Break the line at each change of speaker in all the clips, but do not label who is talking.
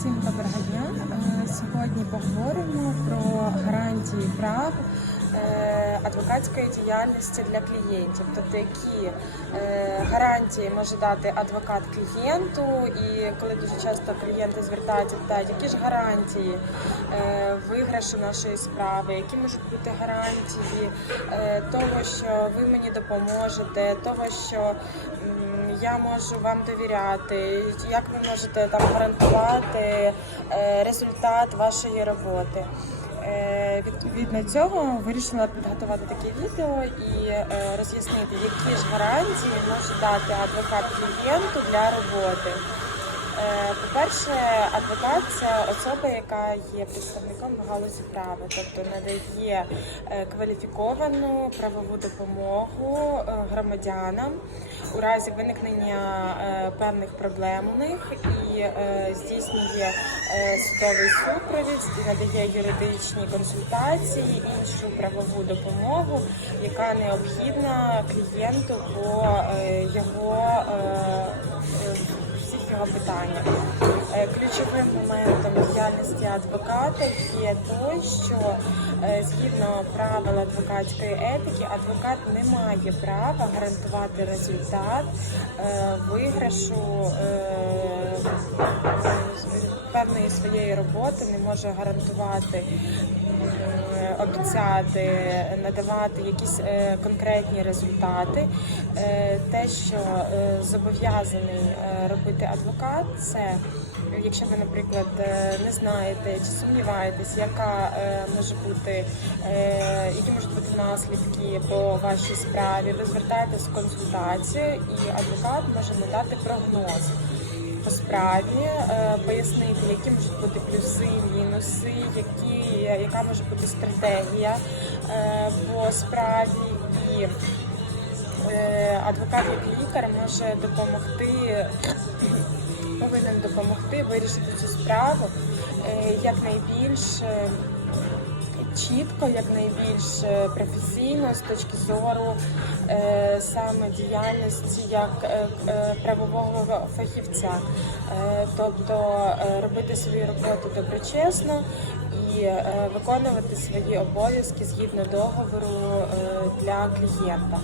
Всім доброго дня. Е, Сьогодні поговоримо про гарантії прав адвокатської діяльності для клієнтів, тобто які е, гарантії може дати адвокат клієнту, і коли дуже часто клієнти звертаються, питають, які ж гарантії е, виграшу нашої справи, які можуть бути гарантії е, того, що ви мені допоможете, того, що я можу вам довіряти, як ви можете там гарантувати е, результат вашої роботи. Е, Відповідно цього вирішила підготувати таке відео і е, роз'яснити, які ж гарантії може дати адвокат клієнту для роботи. Е, По-перше, адвокат це особа, яка є представником в галузі права, тобто надає е, кваліфіковану правову допомогу е, громадянам у разі виникнення певних проблем у них і здійснює судовий супровід, надає юридичні консультації, іншу правову допомогу, яка необхідна клієнту по його всіх його питаннях. Е, Ключовим моментом діяльності адвоката є той, що е, згідно правил адвокатської етики, адвокат не має права гарантувати результат е, виграшу певної своєї роботи, не може гарантувати. Обіцяти надавати якісь е, конкретні результати. Е, те, що е, зобов'язаний робити адвокат, це якщо ви, наприклад, не знаєте чи сумніваєтесь, яка може бути, які можуть бути наслідки по вашій справі, ви звертаєтесь в консультацію, і адвокат може надати прогноз по справі, е, пояснити, які можуть бути плюси, мінуси, які, яка може бути стратегія е, по справі. І е, адвокат як лікар може допомогти, повинен допомогти вирішити цю справу якнайбільш чітко, якнайбільш е, професійно з точки зору е, саме діяльності як е, правового фахівця, тобто робити свою роботу доброчесно і виконувати свої обов'язки згідно договору для клієнта.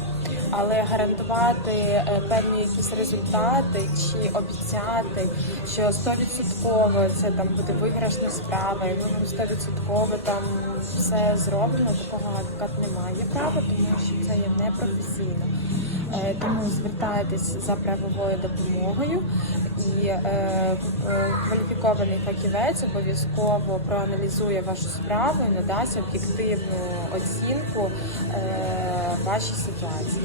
Але гарантувати е, певні якісь результати чи обіцяти, що 100% це там буде виграшна справа, і ми вам 100% там все зроблено. Такого адвокат не має права, тому що це є непрофесійно. Е, Тому звертайтесь за правовою допомогою і е, е, кваліфікований фахівець обов'язково проаналізує вашу справу і надасть об'єктивну оцінку е, вашій ситуації.